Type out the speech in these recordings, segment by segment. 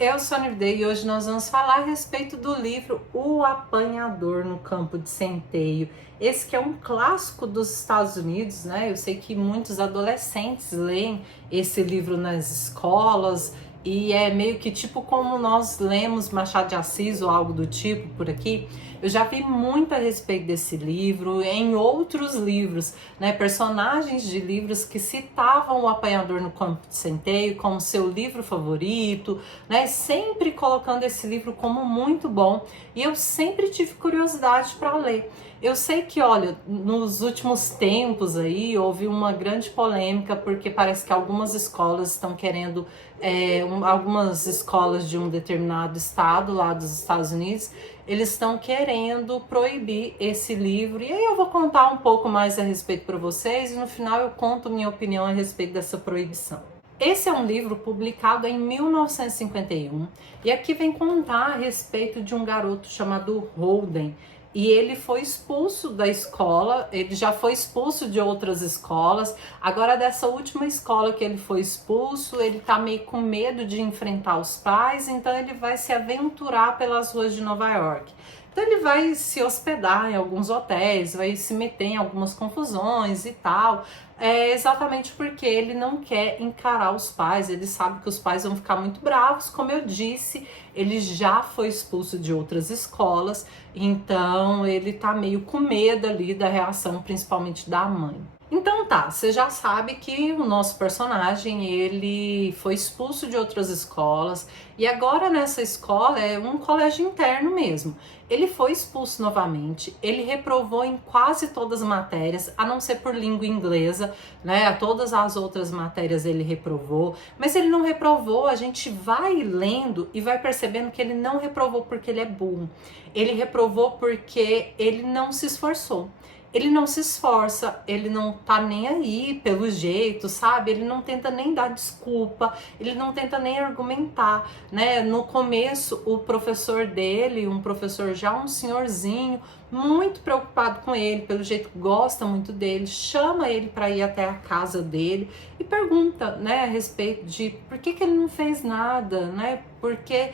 Eu sou a Nivdei e hoje nós vamos falar a respeito do livro O Apanhador no Campo de Centeio. Esse que é um clássico dos Estados Unidos, né? Eu sei que muitos adolescentes leem esse livro nas escolas e é meio que tipo como nós lemos Machado de Assis ou algo do tipo por aqui. Eu já vi muito a respeito desse livro em outros livros, né? Personagens de livros que citavam o Apanhador no Campo de Centeio como seu livro favorito, né? Sempre colocando esse livro como muito bom e eu sempre tive curiosidade para ler. Eu sei que, olha, nos últimos tempos aí houve uma grande polêmica porque parece que algumas escolas estão querendo, algumas escolas de um determinado estado lá dos Estados Unidos, eles estão querendo proibir esse livro. E aí eu vou contar um pouco mais a respeito para vocês e no final eu conto minha opinião a respeito dessa proibição. Esse é um livro publicado em 1951 e aqui vem contar a respeito de um garoto chamado Holden. E ele foi expulso da escola, ele já foi expulso de outras escolas, agora dessa última escola que ele foi expulso, ele tá meio com medo de enfrentar os pais, então ele vai se aventurar pelas ruas de Nova York. Então ele vai se hospedar em alguns hotéis, vai se meter em algumas confusões e tal, exatamente porque ele não quer encarar os pais, ele sabe que os pais vão ficar muito bravos. Como eu disse, ele já foi expulso de outras escolas, então ele tá meio com medo ali da reação, principalmente da mãe. Então tá, você já sabe que o nosso personagem, ele foi expulso de outras escolas e agora nessa escola é um colégio interno mesmo. Ele foi expulso novamente, ele reprovou em quase todas as matérias, a não ser por língua inglesa, né? Todas as outras matérias ele reprovou, mas ele não reprovou, a gente vai lendo e vai percebendo que ele não reprovou porque ele é burro. Ele reprovou porque ele não se esforçou. Ele não se esforça, ele não tá nem aí pelo jeito, sabe? Ele não tenta nem dar desculpa, ele não tenta nem argumentar, né? No começo, o professor dele, um professor já um senhorzinho, muito preocupado com ele, pelo jeito gosta muito dele, chama ele para ir até a casa dele e pergunta, né, a respeito de por que ele não fez nada, né? Porque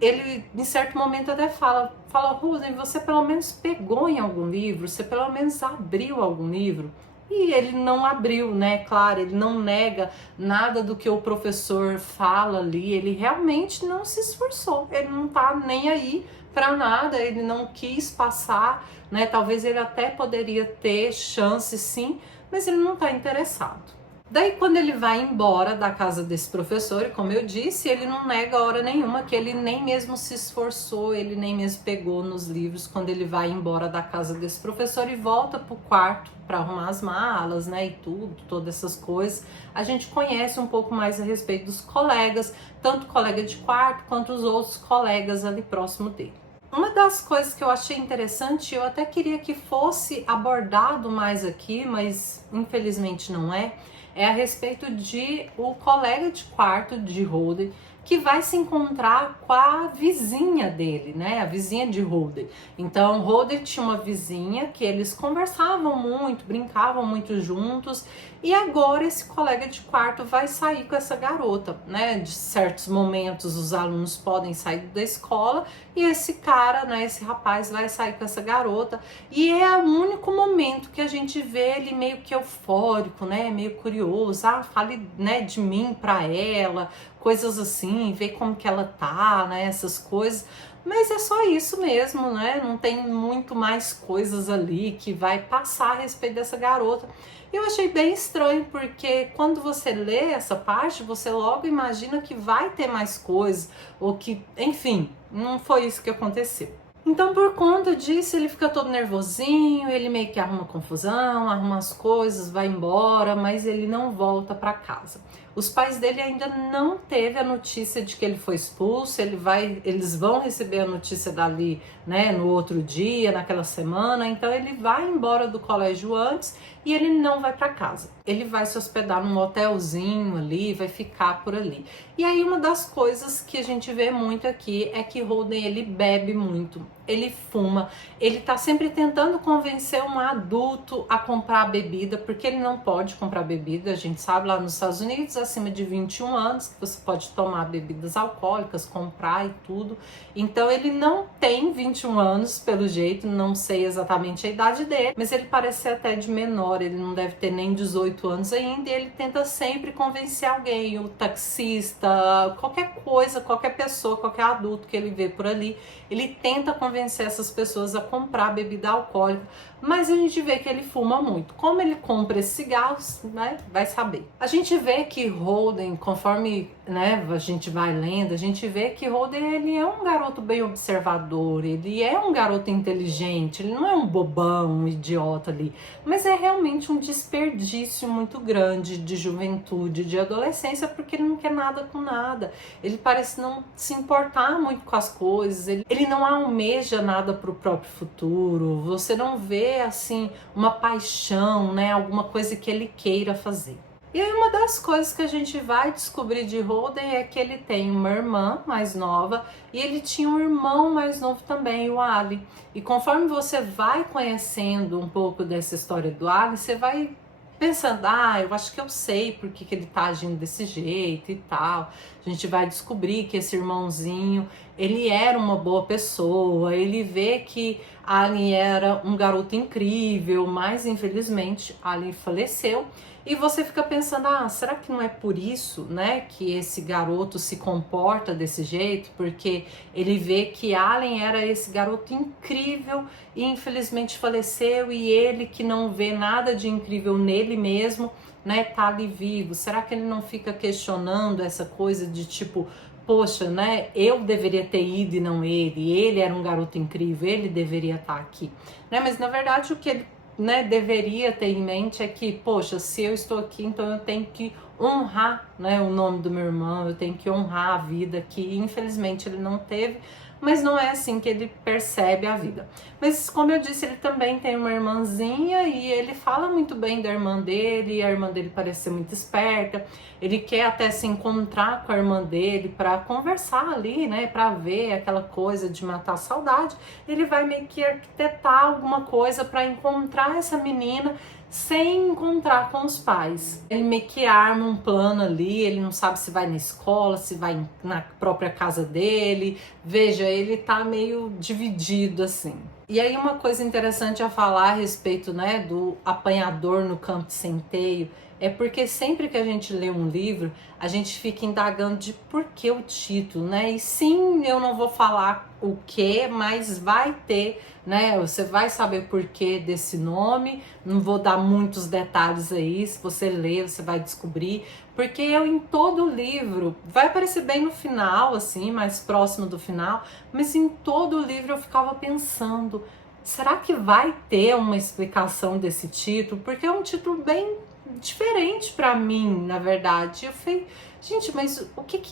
ele, em certo momento, até fala, Holden, você pelo menos pegou em algum livro? Você pelo menos abriu algum livro? E ele não abriu, né? Claro, ele não nega nada do que o professor fala ali, ele realmente não se esforçou, ele não tá nem aí para nada, ele não quis passar, né? Talvez ele até poderia ter chance sim, mas ele não tá interessado. Daí quando ele vai embora da casa desse professor, e como eu disse, ele não nega hora nenhuma que ele nem mesmo se esforçou, ele nem mesmo pegou nos livros quando ele vai embora da casa desse professor e volta pro quarto para arrumar as malas, né, e tudo, todas essas coisas. A gente conhece um pouco mais a respeito dos colegas, tanto o colega de quarto quanto os outros colegas ali próximo dele. Uma das coisas que eu achei interessante, eu até queria que fosse abordado mais aqui, mas infelizmente não é a respeito de o colega de quarto de Holden que vai se encontrar com a vizinha dele, né? A vizinha de Holden. Então, Holden tinha uma vizinha que eles conversavam muito, brincavam muito juntos, e agora esse colega de quarto vai sair com essa garota, né? De certos momentos os alunos podem sair da escola e esse cara, né, esse rapaz vai sair com essa garota, e é o único momento que a gente vê ele meio que eufórico, né? Meio curioso, fale, né, de mim pra ela, coisas assim, ver como que ela tá, né, essas coisas, mas é só isso mesmo, né, não tem muito mais coisas ali que vai passar a respeito dessa garota. Eu achei bem estranho, porque quando você lê essa parte, você logo imagina que vai ter mais coisas, ou que, enfim, não foi isso que aconteceu. Então, por conta disso, ele fica todo nervosinho, ele meio que arruma confusão, arruma as coisas, vai embora, mas ele não volta para casa. Os pais dele ainda não teve a notícia de que ele foi expulso, eles vão receber a notícia dali, né, no outro dia, naquela semana, então ele vai embora do colégio antes e ele não vai para casa. Ele vai se hospedar num hotelzinho ali, vai ficar por ali. E aí uma das coisas que a gente vê muito aqui é que Holden, ele bebe muito. ele fuma, ele tá sempre tentando convencer um adulto a comprar bebida, porque ele não pode comprar bebida, a gente sabe lá nos Estados Unidos, acima de 21 anos, que você pode tomar bebidas alcoólicas, comprar e tudo. Então ele não tem 21 anos, pelo jeito, não sei exatamente a idade dele, mas ele parece ser até de menor, ele não deve ter nem 18 anos ainda, e ele tenta sempre convencer alguém, o taxista, qualquer coisa, qualquer pessoa, qualquer adulto que ele vê por ali, ele tenta convencer essas pessoas a comprar bebida alcoólica, mas a gente vê que ele fuma muito. Como ele compra esses cigarros, né, vai saber. A gente vê que Holden, conforme, né, a gente vai lendo, a gente vê que Holden, ele é um garoto bem observador, ele é um garoto inteligente, ele não é um bobão, um idiota ali, mas é realmente um desperdício muito grande de juventude, de adolescência, porque ele não quer nada com nada. Ele parece não se importar muito com as coisas, ele não almeja nada para o próprio futuro, você não vê assim uma paixão, né, alguma coisa que ele queira fazer. E aí uma das coisas que a gente vai descobrir de Holden é que ele tem uma irmã mais nova e ele tinha um irmão mais novo também, o Ali. E conforme você vai conhecendo um pouco dessa história do Ali, você vai pensando, eu acho que eu sei por que ele tá agindo desse jeito e tal. A gente vai descobrir que esse irmãozinho, ele era uma boa pessoa, ele vê que Ali era um garoto incrível, mas infelizmente Ali faleceu. E você fica pensando, será que não é por isso, né, que esse garoto se comporta desse jeito? Porque ele vê que Allen era esse garoto incrível e infelizmente faleceu, e ele, que não vê nada de incrível nele mesmo, né, tá ali vivo. Será que ele não fica questionando essa coisa de tipo, poxa, né, eu deveria ter ido e não ele era um garoto incrível, ele deveria estar aqui, né? Mas na verdade o que ele, né, deveria ter em mente é que, poxa, se eu estou aqui, então eu tenho que honrar, né, o nome do meu irmão, eu tenho que honrar a vida que infelizmente ele não teve, mas não é assim que ele percebe a vida. Mas como eu disse, ele também tem uma irmãzinha e ele fala muito bem da irmã dele, a irmã dele parece ser muito esperta, ele quer até se encontrar com a irmã dele para conversar ali, né, para ver aquela coisa de matar a saudade. Ele vai meio que arquitetar alguma coisa para encontrar essa menina sem encontrar com os pais. Ele meio que arma um plano ali, ele não sabe se vai na escola, se vai na própria casa dele. Veja, ele tá meio dividido assim. E aí uma coisa interessante a falar a respeito, né, do apanhador no campo de centeio, é porque sempre que a gente lê um livro, a gente fica indagando de por que o título, né? E sim, eu não vou falar o que, mas vai ter, né? Você vai saber por que desse nome. Não vou dar muitos detalhes aí, se você ler, você vai descobrir. Porque eu, em todo o livro, vai aparecer bem no final, assim, mais próximo do final, mas em todo o livro eu ficava pensando, será que vai ter uma explicação desse título? Porque é um título bem diferente para mim, na verdade. Eu falei, gente, mas o que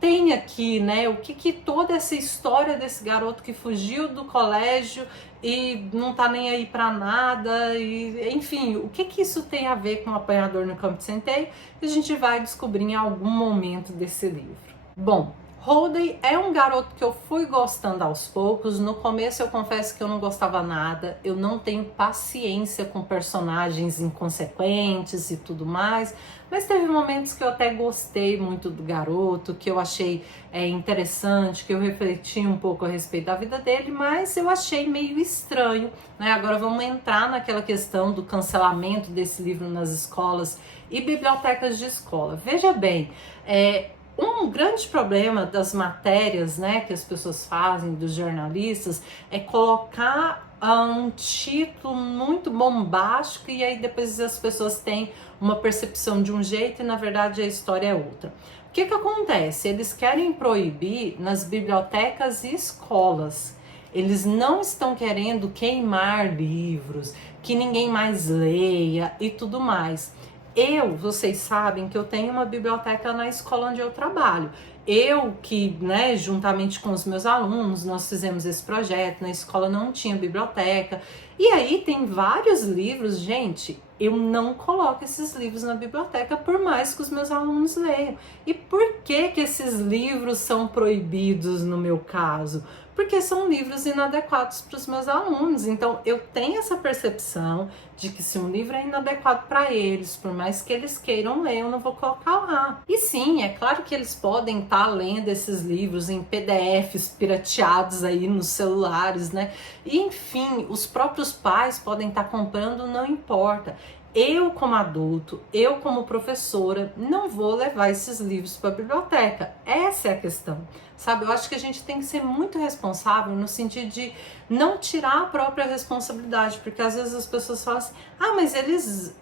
tem aqui, né? O que toda essa história desse garoto que fugiu do colégio e não tá nem aí para nada, e enfim, o que isso tem a ver com o apanhador no campo de centeio? A gente vai descobrir em algum momento desse livro. Bom, Holden é um garoto que eu fui gostando aos poucos. No começo eu confesso que eu não gostava nada, eu não tenho paciência com personagens inconsequentes e tudo mais, mas teve momentos que eu até gostei muito do garoto, que eu achei interessante, que eu refleti um pouco a respeito da vida dele, mas eu achei meio estranho, né? Agora vamos entrar naquela questão do cancelamento desse livro nas escolas e bibliotecas de escola. Veja bem, um grande problema das matérias, né, que as pessoas fazem, dos jornalistas, é colocar um título muito bombástico e aí depois as pessoas têm uma percepção de um jeito e na verdade a história é outra. O que acontece? Eles querem proibir nas bibliotecas e escolas. Eles não estão querendo queimar livros, que ninguém mais leia e tudo mais. Vocês sabem que eu tenho uma biblioteca na escola onde eu trabalho. Eu que, né, juntamente com os meus alunos, nós fizemos esse projeto, na escola não tinha biblioteca. E aí tem vários livros, gente, eu não coloco esses livros na biblioteca por mais que os meus alunos leiam. E por que esses livros são proibidos no meu caso? porque são livros inadequados para os meus alunos. Então, eu tenho essa percepção de que se um livro é inadequado para eles, por mais que eles queiram ler, eu não vou colocar lá. E sim, é claro que eles podem estar lendo esses livros em PDFs pirateados aí nos celulares, né? E, enfim, os próprios pais podem estar comprando, não importa. Eu, como adulto, eu, como professora, não vou levar esses livros para a biblioteca. Essa é a questão, sabe? Eu acho que a gente tem que ser muito responsável no sentido de não tirar a própria responsabilidade, porque às vezes as pessoas falam assim, mas eles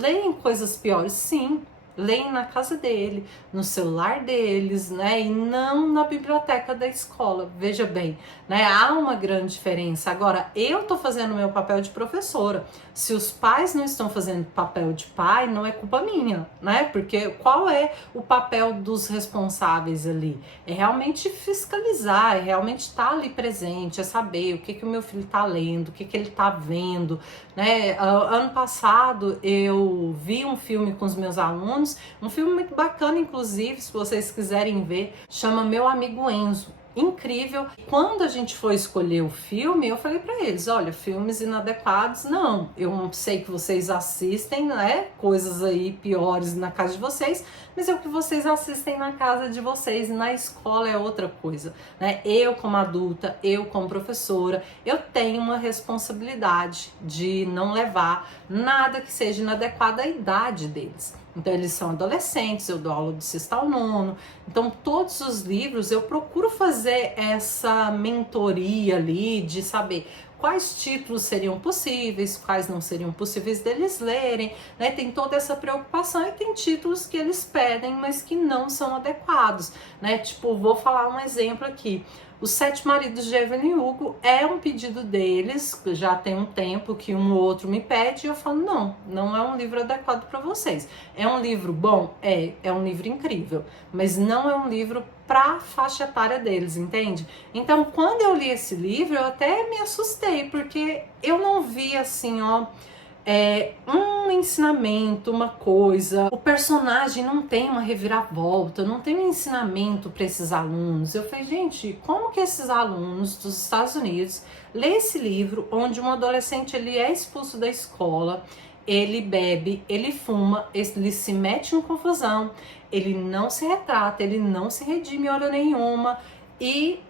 leem coisas piores. Sim, leem na casa dele, no celular deles, né? E não na biblioteca da escola. Veja bem, né? Há uma grande diferença. Agora, eu tô fazendo o meu papel de professora. Se os pais não estão fazendo papel de pai, não é culpa minha, né? Porque qual é o papel dos responsáveis ali? É realmente fiscalizar, é realmente estar ali presente, é saber o que o meu filho tá lendo, o que ele tá vendo, né? Ano passado eu vi um filme com os meus alunos, um filme muito bacana, inclusive, se vocês quiserem ver, chama Meu Amigo Enzo. Incrível. Quando a gente foi escolher o filme, eu falei para eles, olha, filmes inadequados, não. Eu sei que vocês assistem, né, coisas aí piores na casa de vocês, mas é o que vocês assistem na casa de vocês, na escola é outra coisa, né? Eu como adulta, eu como professora, eu tenho uma responsabilidade de não levar nada que seja inadequado à idade deles. Então eles são adolescentes, eu dou aula do 6º ao 9º, então todos os livros eu procuro fazer essa mentoria ali de saber quais títulos seriam possíveis, quais não seriam possíveis deles lerem, né? Tem toda essa preocupação e tem títulos que eles pedem, mas que não são adequados, né? Tipo, vou falar um exemplo aqui. Os 7 Maridos de Evelyn Hugo é um pedido deles, já tem um tempo que um ou outro me pede e eu falo, não é um livro adequado para vocês. É um livro bom? É um livro incrível, mas não é um livro para a faixa etária deles, entende? Então, quando eu li esse livro, eu até me assustei, porque eu não vi assim, um ensinamento, uma coisa, o personagem não tem uma reviravolta, não tem um ensinamento para esses alunos. Eu falei, gente, como que esses alunos dos Estados Unidos lê esse livro onde um adolescente ele é expulso da escola, ele bebe, ele fuma, ele se mete em confusão, ele não se retrata, ele não se redime hora nenhuma e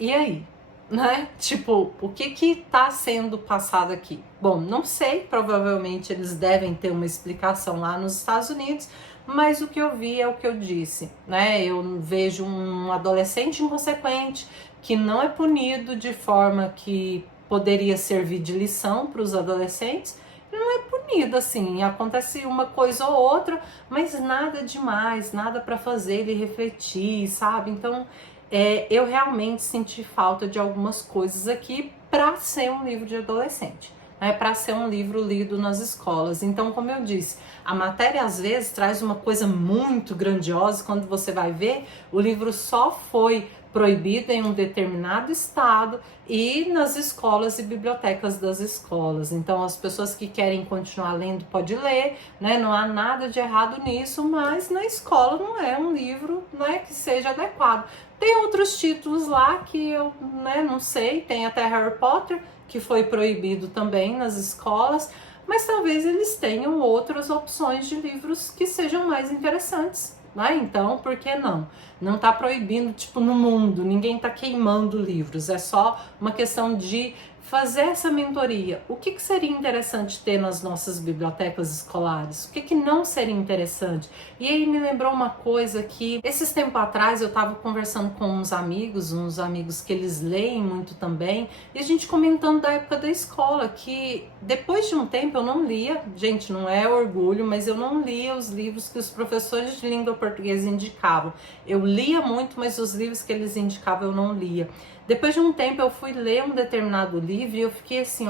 aí? Né? Tipo, o que tá sendo passado aqui? Bom, não sei, provavelmente eles devem ter uma explicação lá nos Estados Unidos, mas o que eu vi é o que eu disse, né? Eu vejo um adolescente inconsequente que não é punido de forma que poderia servir de lição para os adolescentes, não é punido assim, acontece uma coisa ou outra, mas nada demais, nada para fazer ele refletir, sabe? Então, eu realmente senti falta de algumas coisas aqui para ser um livro de adolescente, né? Para ser um livro lido nas escolas. Então, como eu disse, a matéria às vezes traz uma coisa muito grandiosa, quando você vai ver, o livro só foi proibido em um determinado estado e nas escolas e bibliotecas das escolas. Então, as pessoas que querem continuar lendo podem ler, né? Não há nada de errado nisso, mas na escola não é um livro, né, que seja adequado. Tem outros títulos lá que eu, né, não sei, tem até Harry Potter, que foi proibido também nas escolas, mas talvez eles tenham outras opções de livros que sejam mais interessantes, né? Então, por que não? Não tá proibindo, tipo, no mundo, ninguém tá queimando livros, é só uma questão de fazer essa mentoria. O que seria interessante ter nas nossas bibliotecas escolares? O que não seria interessante? E aí me lembrou uma coisa que, esses tempos atrás, eu estava conversando com uns amigos que eles leem muito também, e a gente comentando da época da escola, que depois de um tempo eu não lia, gente, não é orgulho, mas eu não lia os livros que os professores de língua portuguesa indicavam. Eu lia muito, mas os livros que eles indicavam eu não lia. Depois de um tempo eu fui ler um determinado livro e eu fiquei assim,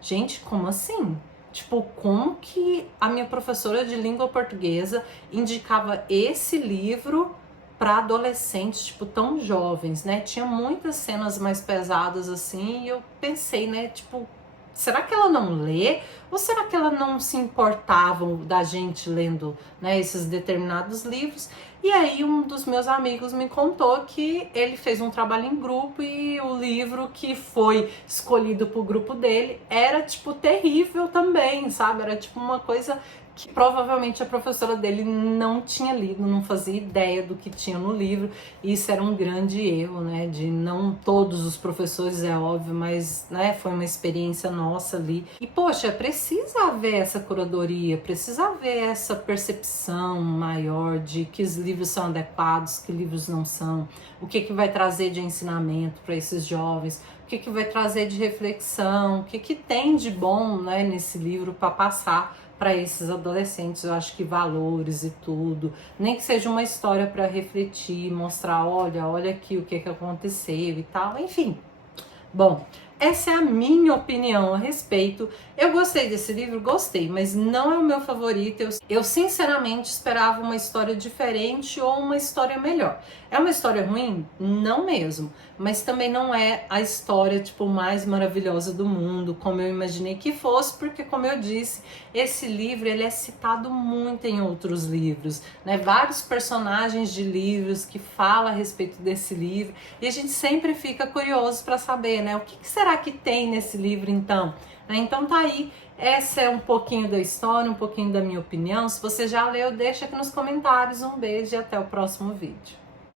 gente, como assim? Tipo, como que a minha professora de língua portuguesa indicava esse livro para adolescentes, tipo, tão jovens, né? Tinha muitas cenas mais pesadas assim e eu pensei, né, tipo, será que ela não lê? Ou será que ela não se importava da gente lendo, né, esses determinados livros? E aí um dos meus amigos me contou que ele fez um trabalho em grupo e o livro que foi escolhido pro grupo dele era, tipo, terrível também, sabe? Era, tipo, uma coisa que provavelmente a professora dele não tinha lido, não fazia ideia do que tinha no livro. Isso era um grande erro, né? De não todos os professores, é óbvio, mas, né, foi uma experiência nossa ali. E, poxa, precisa haver essa curadoria, precisa haver essa percepção maior de que os livros são adequados, que livros não são, o que vai trazer de ensinamento para esses jovens, o que vai trazer de reflexão, o que tem de bom, né, nesse livro para passar para esses adolescentes. Eu acho que valores e tudo, nem que seja uma história para refletir, mostrar, olha aqui o que aconteceu e tal, enfim. Bom, essa é a minha opinião a respeito. Eu gostei desse livro, gostei, mas não é o meu favorito. Eu sinceramente esperava uma história diferente ou uma história melhor. É uma história ruim? Não mesmo, mas também não é a história, tipo, mais maravilhosa do mundo, como eu imaginei que fosse, porque, como eu disse, esse livro ele é citado muito em outros livros, né? Vários personagens de livros que falam a respeito desse livro, e a gente sempre fica curioso para saber, né? O que será que tem nesse livro, então? Então tá aí, essa é um pouquinho da história, um pouquinho da minha opinião. Se você já leu, deixa aqui nos comentários. Um beijo e até o próximo vídeo.